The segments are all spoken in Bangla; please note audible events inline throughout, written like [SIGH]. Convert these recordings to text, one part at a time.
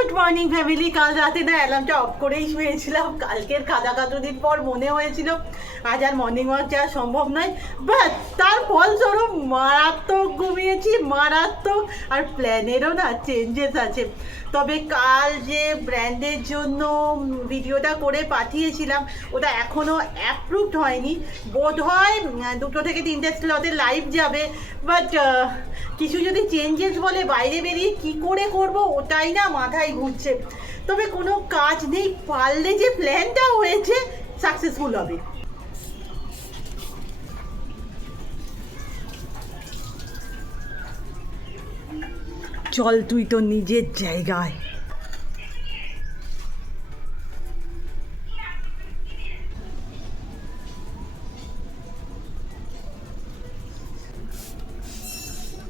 গুড মর্নিং ফ্যামিলি, কাল রাতে না অ্যালার্মটা অফ করেই শুয়েছিলাম। কালকের খাজা কাতুদিন পর মনে হয়েছিল, আজ আর মর্নিং ওয়াক যাওয়া সম্ভব নয়। বাট তার ফলস্বরূপ মারাত্মক ঘুমিয়েছি, মারাত্মক। আর প্ল্যানেরও না চেঞ্জেস আছে। তবে কাল যে ব্র্যান্ডের জন্য ভিডিওটা করে পাঠিয়েছিলাম, ওটা এখনও অ্যাপ্রুভড হয়নি। বোধ হয় দুটো থেকে তিনটে স্লটে লাইভ যাবে বাট কিছু যদি চেঞ্জেস বলে বাইরে বেরিয়ে কি করে করব, ওটাই না মাথায় ঘুরছে। তবে কোনো কাজ নেই, পারলে যে প্ল্যানটা হয়েছে সাকসেসফুল হবে। চল তুই তো নিজের জায়গায়।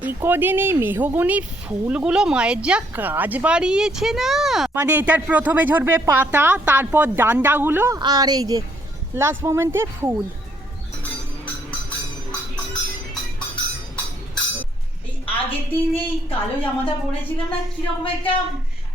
এই কদিন এই মেহগুনি ফুলগুলো মায়ের যা কাজ বাড়িয়েছে না। মানে এটার প্রথমে ঝরবে পাতা, তারপর ডান্ডাগুলো, আর এই যে লাস্ট মোমেন্টে ফুল। আগের দিন এই কালো জামাটা পরেছিলাম না, কীরকম একটা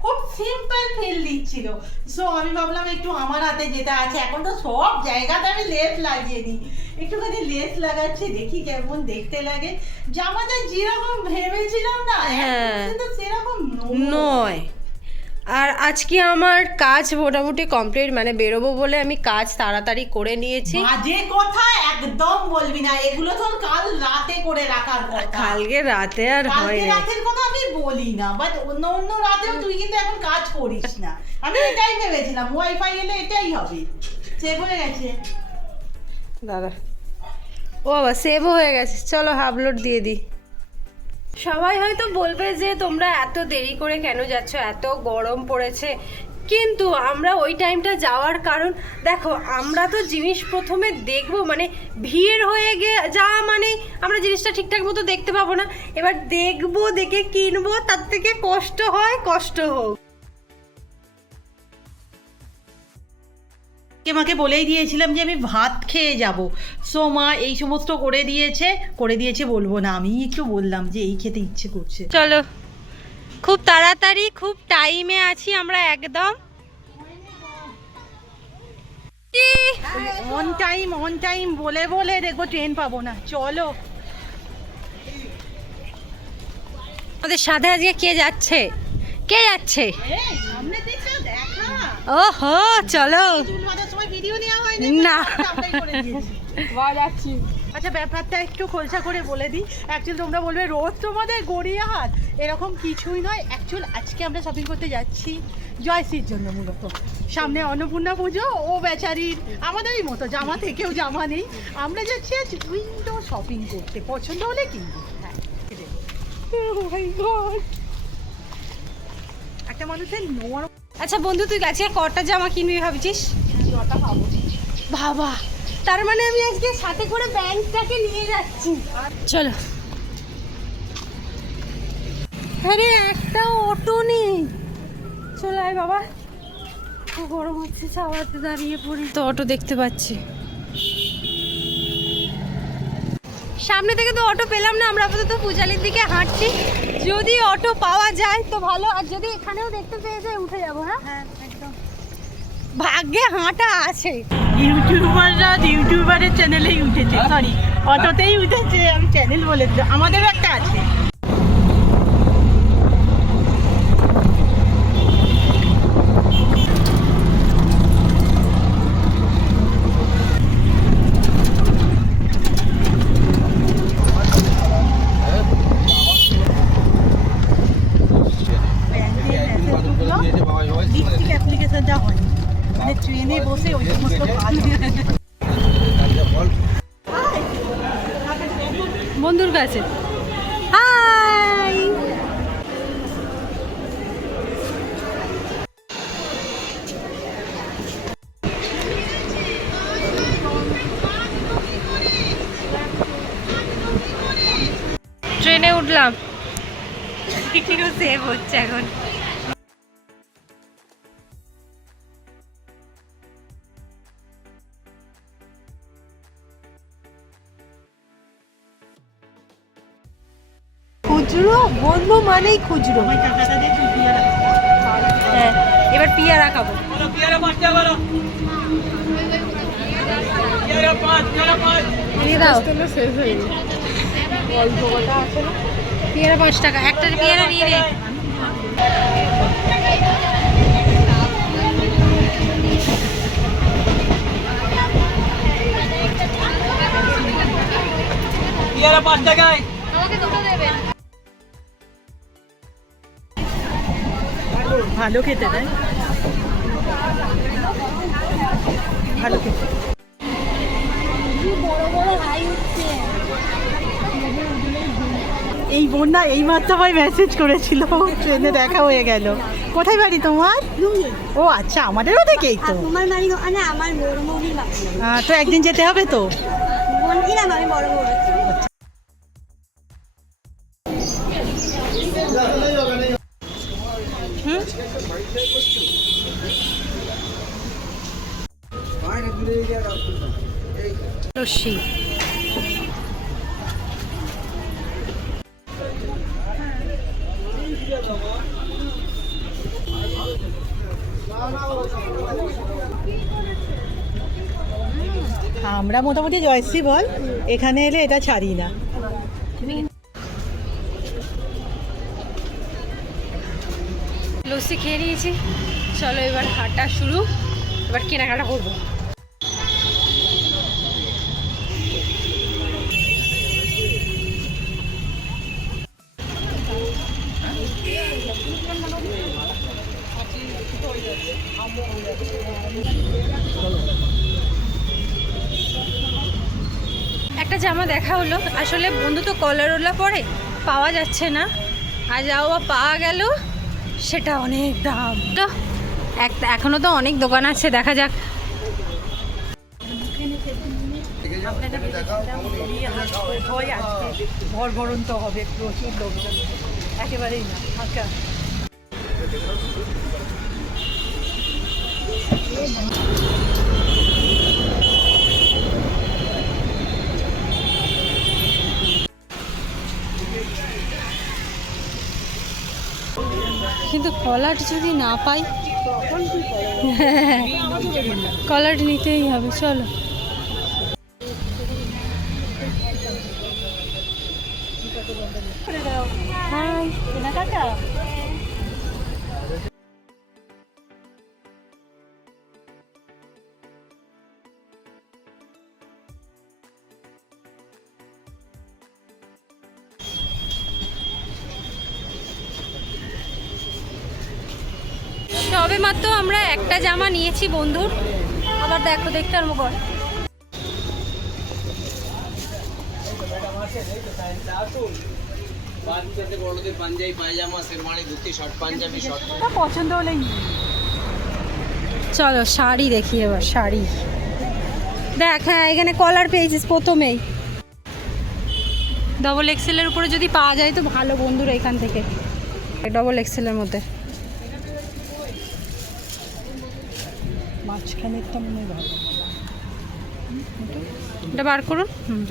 খুব সিম্পল ফিল দিচ্ছিল সো আমি ভাবলাম একটু আমার হাতে যেটা আছে এখন তো সব জায়গাতে আমি লেস লাগিয়ে নিই একটুখানি লেস লাগাচ্ছি দেখি কেমন দেখতে লাগে জামাটা যেরকম ভেবেছিলাম না হ্যাঁ। কিন্তু সেরকম নয়। আর আজকে আমার কাজ মোটামুটি কমপ্লিট মানে বেরোবো বলে আমি কাজ তাড়াতাড়ি করে নিয়েছি। বাজে কথা একদম বলবি না। এগুলো তো কাল রাতে করে রাখার কথা। কালকে রাতে আর হয় না রাতের কথা আমি বলি না বাট অন্য অন্য রাতেও তুই কিন্তু এখন কাজ করিস না। আমি এটাই ভেবেছিলাম ওয়াইফাই এলে এটাই হবে। সেভ হয়ে গেছে। দাদা। ও বাবা সেভও হয়ে গেছে। চলো আপলোড দিয়ে দিই। সবাই হয়তো বলবে যে তোমরা এত দেরি করে কেন যাচ্ছ, এত গরম পড়েছে। কিন্তু আমরা ওই টাইমটা যাওয়ার কারণ, দেখো, আমরা তো জিনিস প্রথমে দেখব মানে ভিড় হয়ে গে যা মানে আমরা জিনিসটা ঠিকঠাক মতো দেখতে পাবো না। এবার দেখব, দেখে কিনবো, তার থেকে কষ্ট হয়, কষ্ট হোক। কে মাকে বলেই দিয়েছিলাম যে আমি ভাত খেয়ে যাব। সো মা এই সমস্ত করে দিয়েছে করে দিয়েছে বলব না আমি একটু বললাম যে এই খেতে ইচ্ছে করছে। চলো খুব তাড়াতাড়ি খুব টাইমে আছি আমরা একদম। অন টাইম অন টাইম বলে বলে দেখব ট্রেন পাবো না চলো। আমাদের সাথে আজকে কে যাচ্ছে? কে যাচ্ছে? দেখা। ওহো চলো। ভিডিও নেওয়া হয়নি না। আমরাই করে দিয়েছি। আচ্ছা ব্যাপারটা একটু খোলসা করে বলে দিই। অ্যাকচুয়ালি তোমরা বলবে রোজ তোমাদের গড়িয়াহাট? এরকম কিছুই নয়। অ্যাকচুয়াল আজকে আমরা শপিং করতে যাচ্ছি জয়শ্রীর জন্য মূলত। সামনে অন্নপূর্ণা পুজো ও বেচারির আমাদেরই মতো জামা থেকেও জামা নেই। আমরা যাচ্ছি আজ উইন্ডো শপিং করতে। পছন্দ হলে কিনবো। হ্যাঁ। Oh! একটা মানুষের নোয়ার আচ্ছা বন্ধু তুই আজকে কটা জামা কিনবি ভাবছিস? জটা পাবো। বাবা তার মানে আমি আজকে সাথে করে ব্যাংকটাকে নিয়ে যাচ্ছি। চলো। আরে একটা অটো নেই। চলে আয় বাবা। খুব গরম হচ্ছে চাওয়াতে দাঁড়িয়ে পড়ি। তো অটো দেখতে পাচ্ছি। সামনে থেকে তো অটো পেলাম না আমরা আপাতত পূজালির দিকে হাঁটছি। যদি অটো পাওয়া যায় তো ভালো। আর যদি এখানেও দেখতে পেয়ে যায় উঠে যাব হ্যাঁ হ্যাঁ ভাগ্যে হাঁটা আছে। ইউটিউবাররা ইউটিউবারের চ্যানেলেই উঠেছে সরি অততেই উঠেছে আমি চ্যানেল বলে দিল আমাদেরও একটা আছে ডিস্ট্রিক্ট অ্যাপ্লিকেশনটা হয় মানে ট্রেনে বসে ওই সমস্ত কাজ হাই ট্রেনে উঠলাম। সেভ হচ্ছে এখন। মানেই খুচরো। হ্যাঁ এবার পিয়ারা খাব। দাও। পাঁচ টাকা। একটা পেয়ারা নিয়ে নে। ভালো খেতে তাই ভালো খেতে। এই বোন না এই মাত্র ভাই মেসেজ করেছিল ট্রেনে দেখা হয়ে গেল। কোথায় বাড়ি তোমার? ও আচ্ছা আমাদেরও দেখেই তো। তোমার বাড়ি আমার তো একদিন যেতে হবে তো? আমি বড়। আমরা মোটামুটি জয়শ্রী বল এখানে এলে এটা ছাড়ি না লস্যি খেয়ে নিয়েছি। চলো এবার হাঁটা শুরু। এবার কেনাকাটা করব। একটা জামা দেখা হলো। আসলে বন্ধু তো কলারওয়ালা পরে, পাওয়া যাচ্ছে না। আর যাওয়া পাওয়া গেল। সেটা অনেক দাম। তো এখনও তো অনেক দোকান আছে, দেখা যাক। ভর ভরন্ত হবে প্রচুর একেবারেই না ফাঁকা কিন্তু কলার যদি না পাই কলার নিতেই হবে চলো। সবে মাত্র আমরা একটা জামা নিয়েছি বন্ধুর। আবার দেখো দেখতে পাঞ্জাবি শর্ট পছন্দ হলেই চলো শাড়ি দেখি এবার শাড়ি। দেখ হ্যাঁ এখানে কলার পেয়েছিস প্রথমেই। ডবল এক্সেলের উপরে যদি পাওয়া যায় তো ভালো বন্ধুরা এখান থেকে। ডবল এক্সেলের মধ্যে। মাঝখানেরটা মনে হয় ভালো। এটা বার করুন। হুম।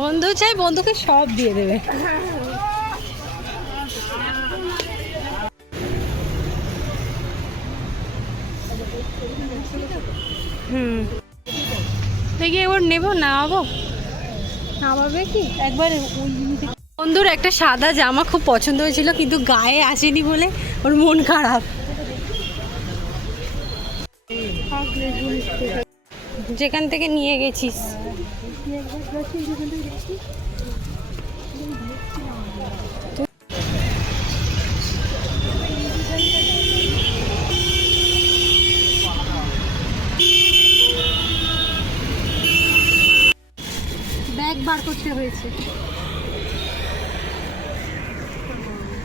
বন্ধু চাই, বন্ধুকে সব দিয়ে দেবে। হুম। দেখি এবার নেব, নামাবো? নামাবে কি? একবার বন্ধুর একটা সাদা জামা খুব পছন্দ হয়েছিল, কিন্তু গায়ে আসেনি বলে ওর মন খারাপ। যেখান থেকে নিয়ে গেছিস। ব্যাগ বার করতে হয়েছে।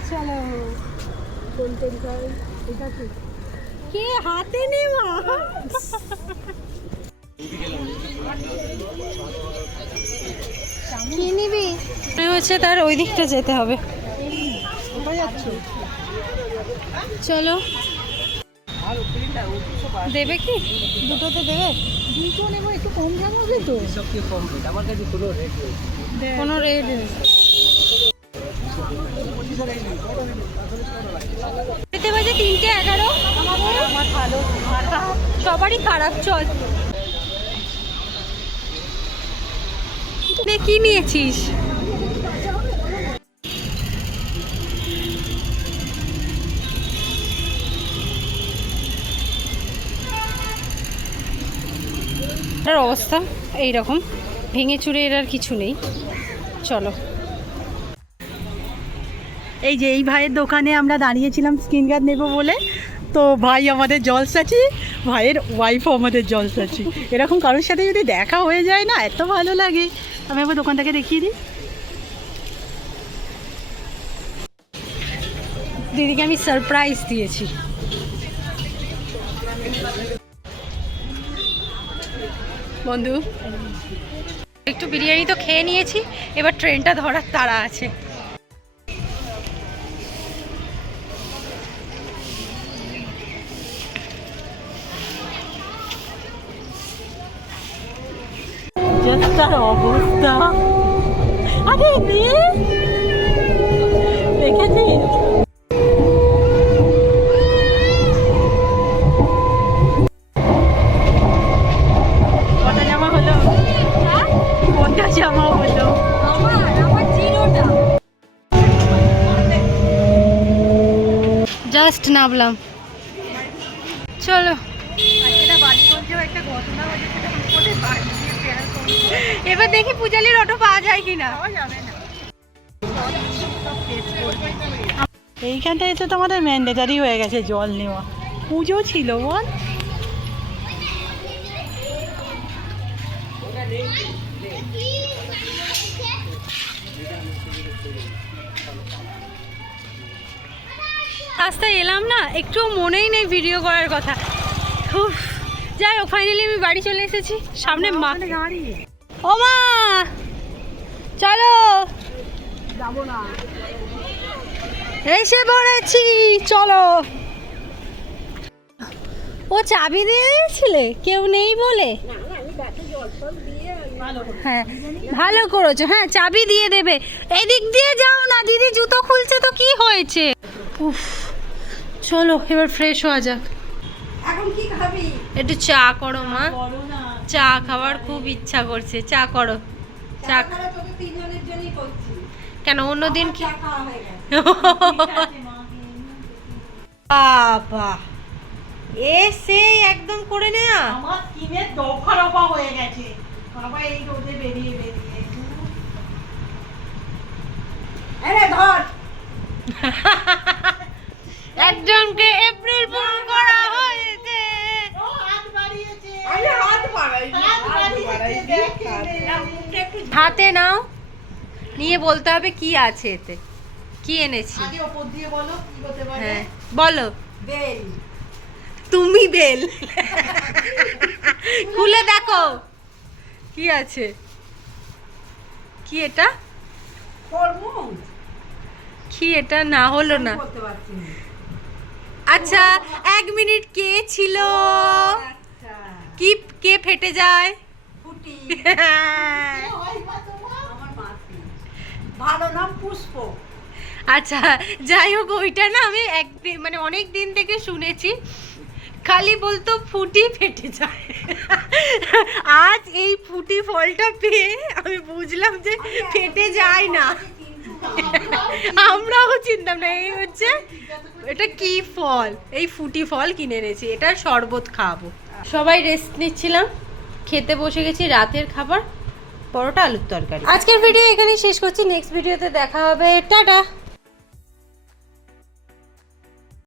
চলো। কে? হাতে নে কি নিবি? হচ্ছে তার ওই দিকটা যেতে হবে। চলো। দেবে কি? দুটোতে দেবে। দুটো নেব একটু কম দাম হবে তো। কোনো রেট নেই। বাজে তিনটে এগারো। ভালো সবারই খারাপ চল। কি নিয়েছিস? অবস্থা এইরকম। ভেঙে চুরে এর আর কিছু নেই। চলো। এই যে এই ভাইয়ের দোকানে আমরা দাঁড়িয়েছিলাম স্কিন গার্ড নেব বলে। তো ভাই আমাদের জলসাচি, ভাইয়ের ওয়াইফও আমাদের জলসাচি। এরকম কারোর সাথে যদি দেখা হয়ে যায় না, এত ভালো লাগে। আমি আবার দোকানটাকে দেখিয়ে দিই। দিদিকে আমি সারপ্রাইজ দিয়েছি। বন্ধু, একটু বিরিয়ানি তো খেয়ে নিয়েছি, এবার ট্রেনটা ধরার তাড়া আছে। জাস্ট তার অবস্থা। আরে দেখেছিস জাস্ট নামলাম। চলো। এবার দেখি পূজালির অটো পাওয়া যায় কিনা। এইখানটায় তো তোমাদের ম্যান্ডেটারি হয়ে গেছে জল নেওয়া। পুজো ছিল বল। রাস্তায় এলাম না একটু মনেই নেই ভিডিও করার কথা। উফ, যাই হোক ফাইনালি আমি বাড়ি চলে এসেছি। সামনে মা ও মা! চলো। এসে পড়েছি চলো। ও চাবি দিয়ে দিয়েছিলে? কেউ নেই বলে? হ্যাঁ ভালো করেছ। হ্যাঁ চাবি দিয়ে দেবে। এদিক দিয়ে যাও না দিদি জুতো খুলছে তো কি হয়েছে? উফ চলো এবার ফ্রেশ হওয়া যাক। একটু চা করো মা। চা খাওয়ার খুব ইচ্ছা করছে। চা করো। চা কেন অন্যদিন কি [LAUGHS] বাবা। এসে একদম করে নেয়া। আমার স্কিনের দফা রফা হয়ে গেছে। বাবা এই রোদে বেরিয়ে বেরিয়ে। একজনকে এপ্রিল ফুল করা হয়েছে ও হাত বাড়িয়েছে হাত বাড়িয়েছে দেখে হাতে নাও নিয়ে বলতে হবে কি আছে এতে। কি এনেছি? আগে ওপর দিয়ে বলো কি হতে পারে? হ্যাঁ বলো। তুমি বেল। খুলে দেখো। কি আছে? কি এটা? কি এটা? না হলো না। আচ্ছা এক মিনিট কে ছিল? কি কে ফেটে যায়? [LAUGHS] ভালো নাম পুষ্প। আচ্ছা যাই হোক ওইটা না আমি একদিন মানে অনেক দিন থেকে শুনেছি খালি বলতো ফুটি ফেটে যায়। আজ এই ফুটি ফলটা পেয়ে আমি বুঝলাম যে ফেটে যায় না। আমরাও চিনতাম না এই হচ্ছে এটা কি ফল? এই ফুটি ফল কিনে এনেছি এটা শরবত খাব। সবাই রেস্ট নিচ্ছিলাম খেতে বসে গেছি রাতের খাবার। পরোটা আলুর তরকারি। আজকের ভিডিও এখানেই শেষ করছি। নেক্সট ভিডিওতে দেখা হবে। টাটা!